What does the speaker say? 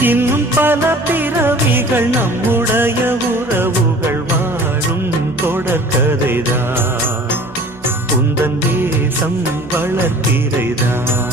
இன்னும் பல பிறவிகள் நம்முடைய உறவுகள் வாழும் தொடர்கதைதான். உந்தன் தேசம் வளர்த்திரைதான்.